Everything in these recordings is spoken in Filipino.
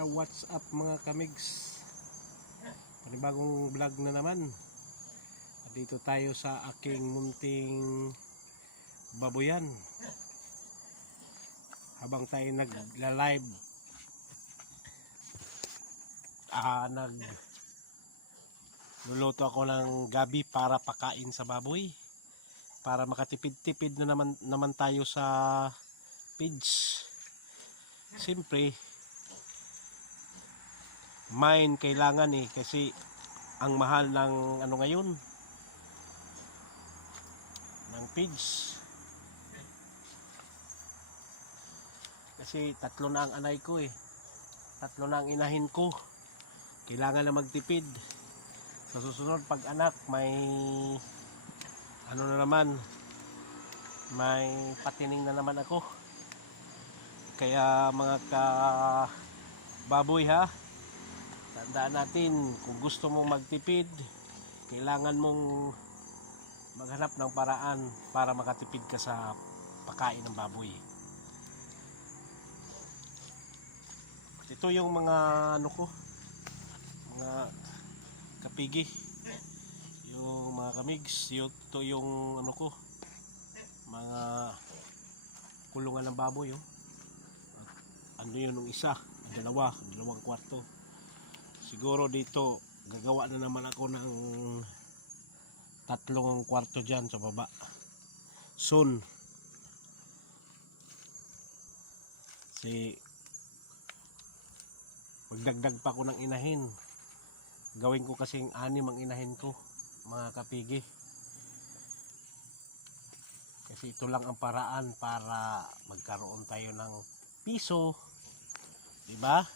What's up mga kamigs, panibagong vlog na naman. Dito tayo sa aking munting babuyan habang tayo nagla-live. Nagluluto ako ng gabi para pakain sa baboy, para makatipid-tipid na naman tayo sa feeds. Siyempre mine kailangan kasi ang mahal ng ngayon ng feeds, kasi tatlo na ang anay ko tatlo na ang inahin ko, kailangan na magtipid. Sa susunod pag anak may na naman, may patining na naman ako. Kaya mga baboy tandaan natin, kung gusto mong magtipid, kailangan mong maghanap ng paraan para makatipid ka sa pagkain ng baboy. Ito yung mga mga kapigi, yung mga kamigs. Ito yung mga kulungan ng baboy. Yun yung isa, dalawang kwarto. Siguro dito gagawa na naman ako ng 3 kwarto dyan sa baba soon. Kasi magdagdag pa ako ng inahin. Gawin ko kasing 6 ang inahin ko, mga kapigi. Kasi ito lang ang paraan para magkaroon tayo ng piso, diba?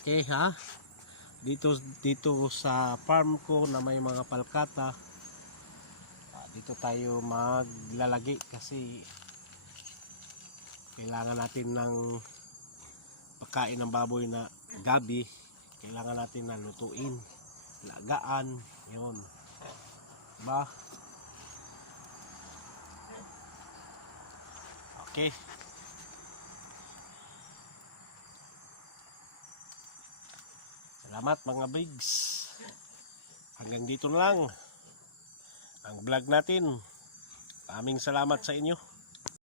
Okay dito sa farm ko na may mga palkata, dito tayo maglalagay kasi kailangan natin ng pagkain ng baboy na gabi. Kailangan natin na lutuin, lagaan, yun, diba? Okay, salamat mga bigs. Hanggang dito na lang ang vlog natin. Maraming salamat sa inyo.